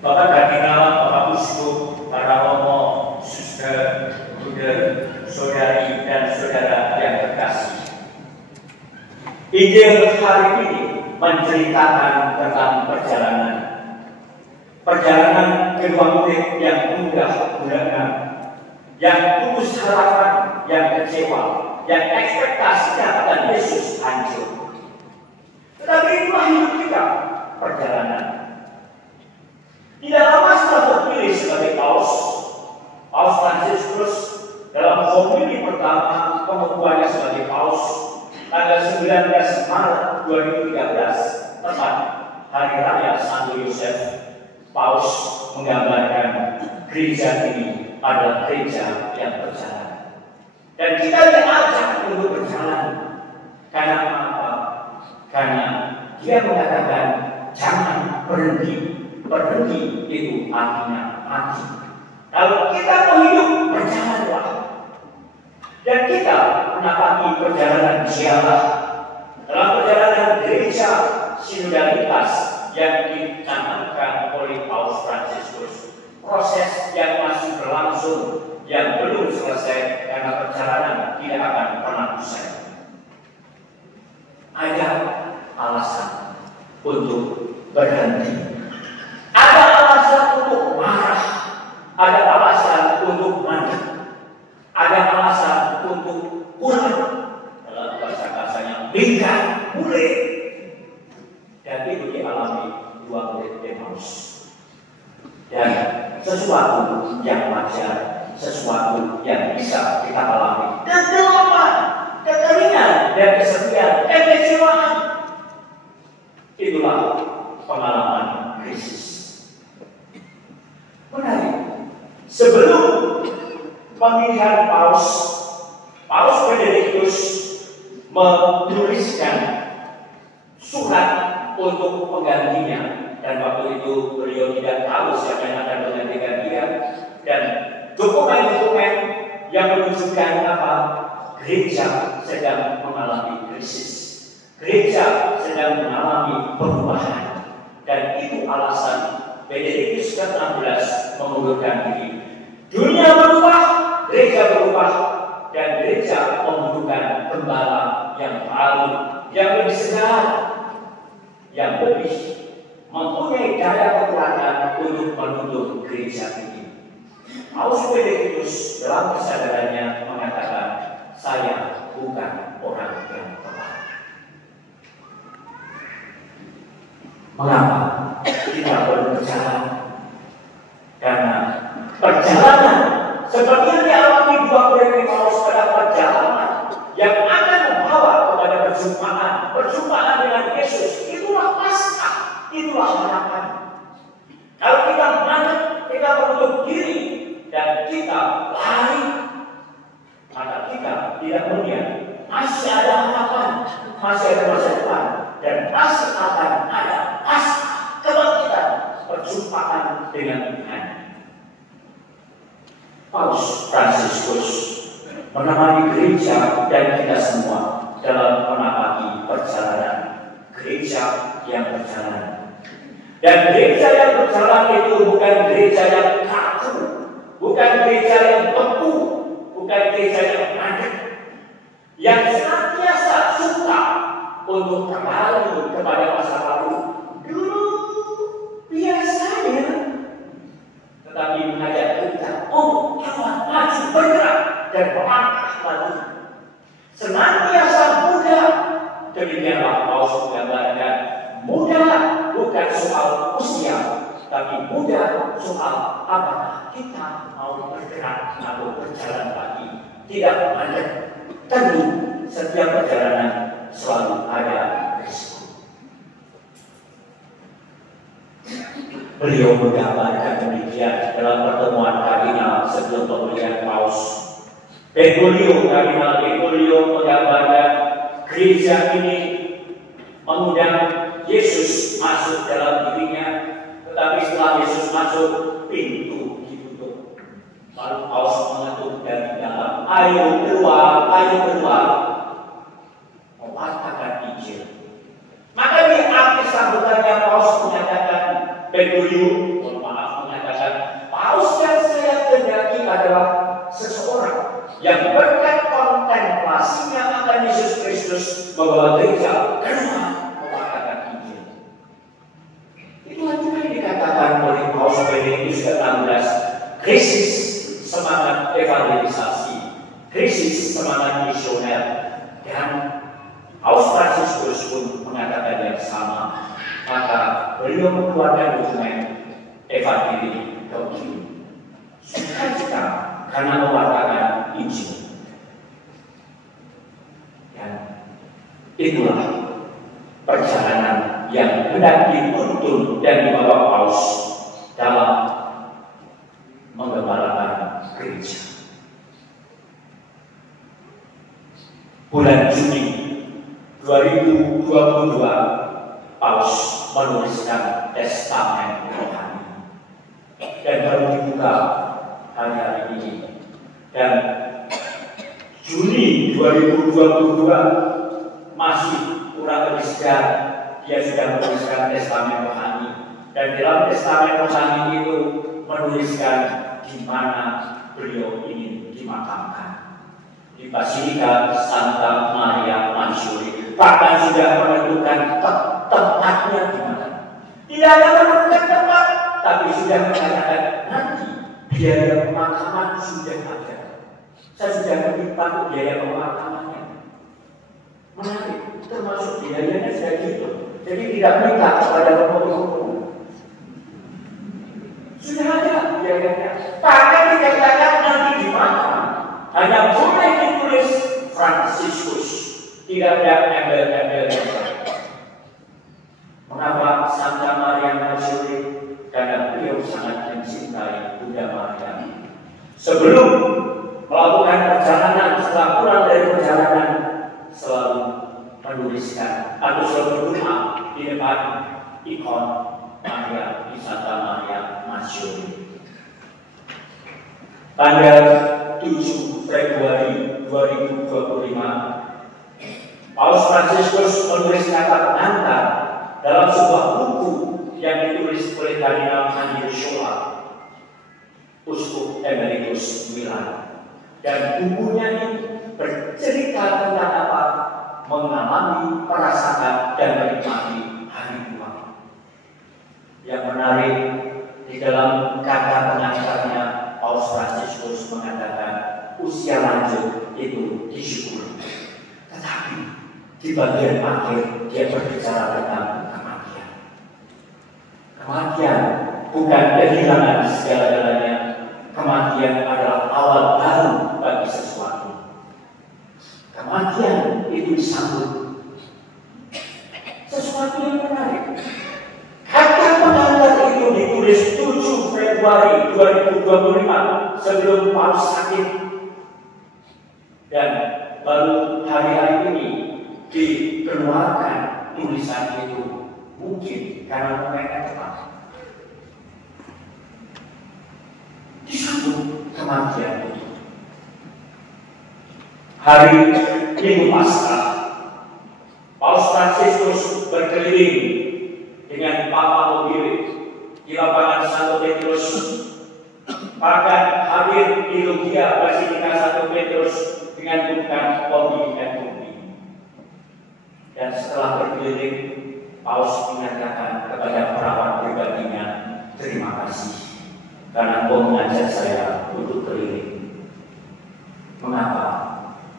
Bapak Kardinal, Bapak Uskup, para romo, suster, bruder, saudari, dan saudara yang terkasih. Injil hari ini menceritakan tentang perjalanan kedua murid yang mudah gulana, yang putus harapan, yang kecewa, yang ekspektasinya akan Yesus hancur. Tetapi itulah hidup kita, perjalanan. Tidak lama setelah terpilih sebagai Paus Fransiskus dalam homili pertama pengukuhannya sebagai Paus tanggal 19 Maret 2013, tepat hari raya Santo Yosef, Paus menggambarkan gereja ini adalah gereja yang berjalan. Dan kita diajak untuk berjalan. Karena apa? Karena dia mengatakan jangan berhenti. Berhenti itu artinya mati. Kalau kita mau hidup, berjalanlah. Dan kita menapaki perjalanan ziarah dalam perjalanan gereja sinodalitas yang dicanangkan oleh Paus Fransiskus. Proses yang masih berlangsung, yang belum selesai karena perjalanan tidak akan pernah usai. Ada alasan untuk berhenti. Ada alasan untuk marah, ada alasan untuk mandek, ada alasan untuk kurang, dalam bahasa-bahasanya bingkai, mulai. Dan itu dialami dua murid Emmaus. Dan sesuatu yang wajar, sesuatu yang bisa kita alami. Kegelapan, kekeringan, dan kesepian, kekecewaan. Itulah pengalaman krisis. Menarik. Sebelum pemilihan Paus Benediktus menuliskan surat untuk penggantinya, dan waktu itu beliau tidak tahu siapa yang akan menggantikan dia, dan dokumen-dokumen yang menunjukkan apa? Gereja sedang mengalami krisis, gereja sedang mengalami perubahan, dan itu alasan Benediktus ke-16 mengundurkan diri. Dunia berubah, gereja berubah, dan gereja membutuhkan gembala yang baru, yang lebih segar, yang lebih mempunyai daya kekuatan untuk menuntun gereja ini. Paus Benediktus dalam kesadarannya mengatakan, saya bukan orang yang tepat. Mengapa kita perlu berjalan? Karena perjalanan seperti yang dialami dua murid Paus pada perjalanan yang akan membawa kepada perjumpaan dengan Yesus. Itulah Paskah, itulah harapan. Kalau kita mandek, kita menutup diri dan kita lari, maka kita tidak melihat masih ada harapan, masih ada masa depan, dan masih akan ada Paskah, kebangkitan, perjumpaan dengan Tuhan. Paus Fransiskus menemani gereja dan kita semua dalam menapaki perjalanan gereja yang berjalan. Dan gereja yang berjalan itu bukan gereja yang kaku, bukan gereja yang beku, bukan gereja yang mandek, yang senantiasa suka untuk kembali kepada masa lalu. Dulu biasanya, tetapi mengajak kita untuk maju, bergerak, dan melangkah lagi. Senantiasa muda. Demikianlah Paus menggambarkan, muda bukan soal usia, tapi muda soal apakah kita mau bergerak atau berjalan lagi. Tidak mandek. Tentu setiap perjalanan selalu ada risiko. Beliau menggambarkan demikian dalam pertemuan kardinal sebelum pemilihan Paus. Kardinal Bergoglio menggambarkan gereja ini mengundang Yesus masuk dalam dirinya, tetapi setelah Yesus masuk, pintu ditutup. Lalu Paus mengetuk dari dalam, ayo keluar, mewartakan Injil. Maka di akhir sambutannya Paus menyatakan, Bergoglio, krisis semangat evangelisasi, krisis semangat misioner, dan Paus Fransiskus pun mengatakan yang sama. Maka beliau mengeluarkan dokumen Evangeli Gaudium, sukacita karena mewartakan Injil. Dan itulah perjalanan yang hendak dituntun dan dibawa Paus dalam menggembalakan gereja. Bulan Juni 2022, Paus menuliskan testamen rohani dan baru dibuka hari ini. Dan Juni 2022 masih kurang lebih segar, dia sudah menuliskan testamen rohani. Dan dalam testamen rohani itu menuliskan di mana beliau ingin dimakamkan, di Basilika Santa Maria Maggiore. Bahkan sudah menentukan tempatnya di mana. Tidak ada menentukan tempat, tapi sudah mengatakan nanti biaya pemakaman sudah ada. Saya sudah menyimpan biaya pemakamannya. Menarik, termasuk biayanya sudah gitu. Jadi tidak minta kepada pemulung. Sudah ada biayanya. Bahkan dikatakan nanti di mana. Hanya boleh ditulis Fransiskus. Tidak ada embel-embel yang lain. Mengapa Santa Maria Maggiore? Karena beliau sangat mencintai Bunda Maria. Sebelum melakukan perjalanan, setelah pulang dari perjalanan, selalu menuliskan atau selalu berdoa di depan ikon Maria di Santa Maria Maggiore. Tanggal 7 Februari 2025, Paus Fransiskus menulis kata pengantar dalam sebuah buku yang ditulis oleh Kardinal Andrew Shoa, Uskup Emeritus Milan. Dan bukunya ini bercerita tentang apa? Mengalami, merasakan, dan menikmati hari tua. Yang menarik, di dalam kata pengantarnya, Paus Fransiskus mengatakan usia lanjut itu disyukuri. Tetapi di bagian akhir dia berbicara tentang kematian. Kematian bukan kehilangan segala-galanya. Kematian adalah awal baru bagi sesuatu. Kematian itu disambut sesuatu yang menarik. Kata pengantar itu ditulis 7 Februari 2025 sebelum Paus sakit. Dan baru hari-hari ini dikeluarkan tulisan itu, mungkin karena momennya tepat. Disambut kematian itu. Hari Minggu Paskah, Paus Fransiskus berkeliling dengan Papa Mobile di lapangan Santo Petrus. Bahkan hadir di Logia Basilika Santo Petrus dengan bukan Pompi dan Pompi. Dan setelah berkeliling, Paus menyatakan kepada perawat pribadinya, terima kasih karena kau mengajak saya untuk keliling. Mengapa?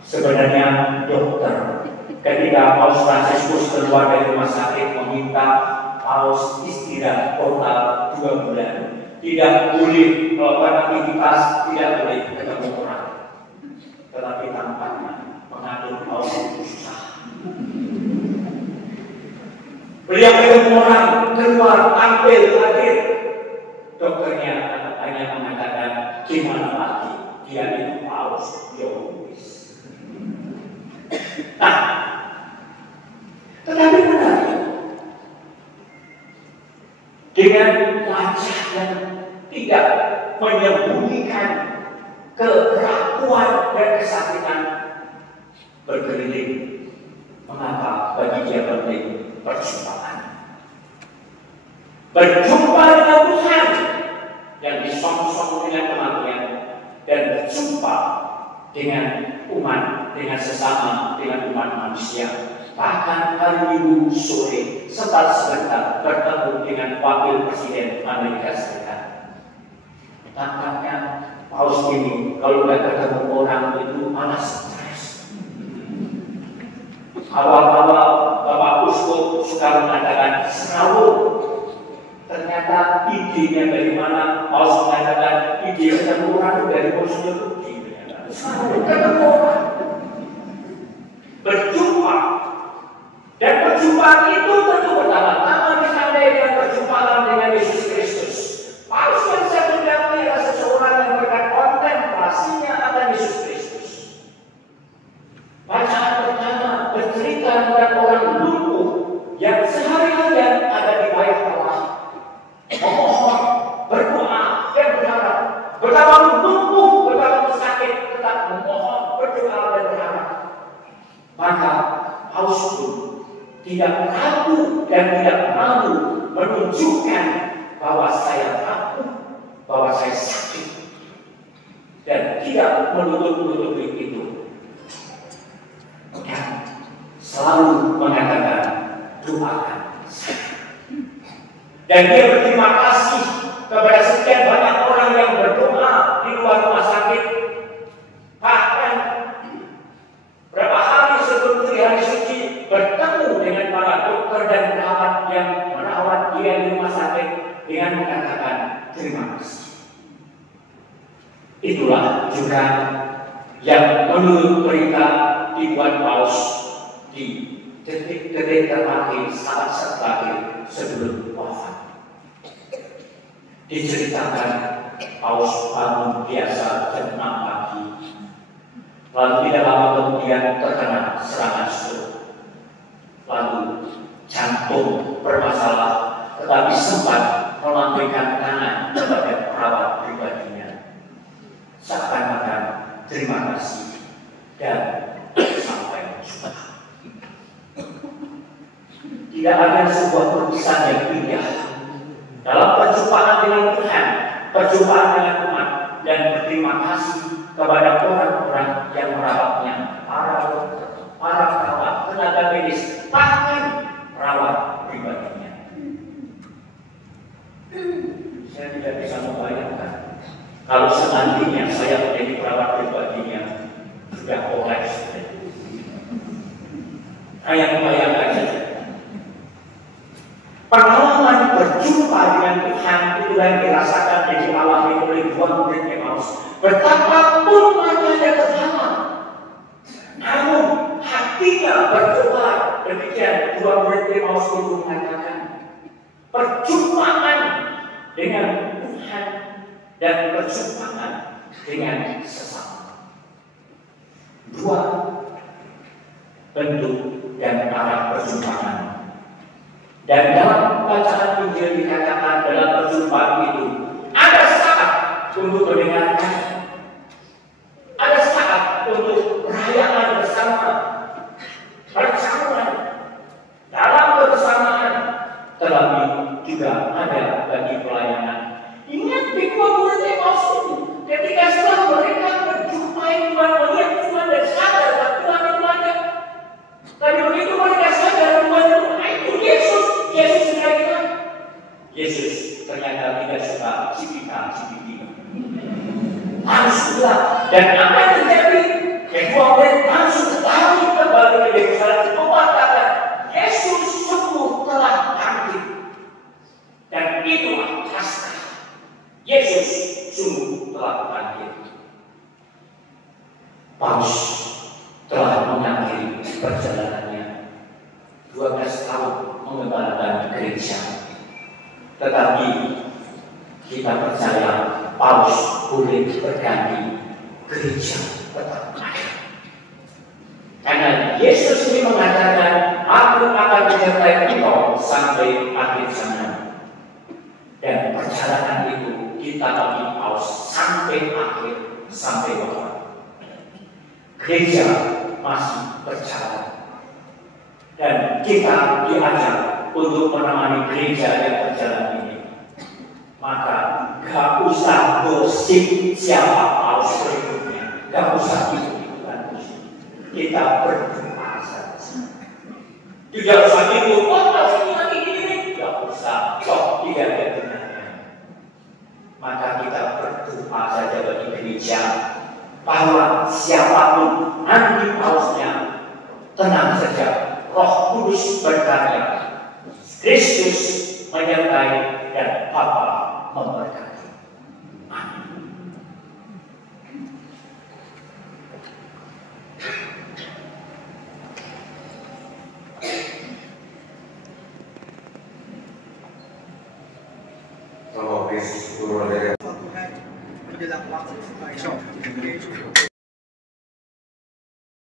Sebenarnya dokter ketika Paus Fransiskus keluar dari rumah sakit meminta Paus istirahat total 2 bulan. Tidak boleh melakukan aktivitas, tidak boleh ketemu orang. Tetapi tampaknya mengatur Paus itu susah. Beliau ketemu orang, keluar, tampil, hadir. Dokternya hanya mengatakan, gimana lagi? Dia itu Paus, Yohanes. Nah, tetapi menarik. Dengan wajah yang tidak menyembunyikan kerakuan dan kesakitan berkeliling. Mengapa bagi dia penting perjumpaan? Berjumpa dengan Tuhan yang disong-song dengan kematian dan berjumpa dengan umat, dengan sesama, dengan umat manusia. Bahkan hari Minggu sore sempat sebentar bertemu dengan Wakil Presiden Amerika Serikat. Tampaknya Paus ini kalau nggak ketemu orang itu malah stres. Awal-awal Bapak Uskup suka mengatakan serawut. Ternyata idenya dari mana? Paus mengatakan ide ketemu orang dari Monsinyur Budi. Serawut ketemu orang. Berjumpa. Dan perjumpaan itu tentu pertama-tama ditandai dengan perjumpaan dengan Yesus Kristus. Paus yang satu-satunya adalah seseorang yang berkontemplasinya akan Yesus Kristus. Bacaan pertama bercerita tentang orang lumpuh yang sehari-harian ada di bait Allah, memohon, berdoa, dan berharap. Betapa lumpuh, betapa sakit, tetap memohon, berdoa, dan berharap. Maka Paus pun tidak ragu dan tidak malu menunjukkan bahwa saya rapuh, bahwa saya sakit, dan tidak menutup-nutupi itu. Dan selalu mengatakan doakan saya. Dan dia berterima kasih kepada sekian banyak orang yang berdoa di luar rumah sakit. Bahkan berapa hari sebelum hari suci bertemu dengan para dokter dan perawat yang merawat dia di rumah sakit dengan mengatakan terima kasih. Itulah juga yang menurut berita dibuat Paus di detik-detik terakhir saat terakhir sebelum wafat. Diceritakan Paus bangun biasa jam 6 pagi. Lalu tidak lama kemudian terkena serangan stroke. Lalu jantung bermasalah, tetapi sempat melambaikan tangan kepada perawat pribadinya. Seakan-akan terima kasih dan sampai jumpa. Tidak ada sebuah lukisan yang indah dalam perjumpaan dengan Tuhan, perjumpaan dengan umat, dan berterima kasih kepada orang-orang yang merawatnya, para dokter, para perawat, tenaga medis, bahkan perawat pribadinya. Saya tidak bisa membayangkan kalau seandainya saya menjadi perawat pribadinya sudah kolaps. Saya membayangkan saja. Pengalaman berjumpa dengan Tuhan itu yang dirasakan dan dialami oleh dua murid Emmaus. Betapapun matanya terhalang, namun hatinya berdoa. Demikian dua murid Emmaus itu mengatakan perjumpaan dengan Tuhan dan perjumpaan dengan sesama. Dua bentuk dan arah perjumpaan. Dan dalam bacaan Injil dikatakan dalam perjumpaan itu ada saat untuk mendengarkan, ada saat untuk perayaan bersama, bersamaan dalam kebersamaan, tetapi juga ada bagi pelayanan. Ingat di dua murid Emmaus itu, ketika setelah mereka berjumpai Tuhan, melihat Tuhan dan sadar bahwa Tuhan itu ada. Tapi begitu mereka sadar Tuhan itu Yesus sudah bilang, Yesus ternyata tidak suka cipika-cipiki. Langsunglah, dan apa yang terjadi? Kedua murid langsung lari kembali ke Yerusalem mengatakan, Yesus sungguh telah bangkit. Dan itulah Paskah. Yesus sungguh telah bangkit. Paus telah mengakhiri perjalanannya 12 tahun mengembalakan gereja. Tetapi kita percaya Paus boleh berganti, gereja tetap ada. Karena Yesus ini mengatakan, aku akan menyertai engkau sampai akhir zaman. Dan perjalanan itu kita bagi Paus sampai akhir, sampai wafat. Gereja masih berjalan. Dan kita diajak untuk menemani gereja yang berjalan ini. Maka gak usah gosip siapa Paus berikutnya. Gak usah ikut-ikutan gosip. Kita berdoa saja. Tidak usah ikut, Paus ini. Gak usah, kok tidak ada gunanya. Maka kita berdoa Indonesia bahwa siapapun nanti pausnya, tenang saja, Roh Kudus berkarya, Kristus menyertai dan Bapa memberkati. Amin. Kalau Kristus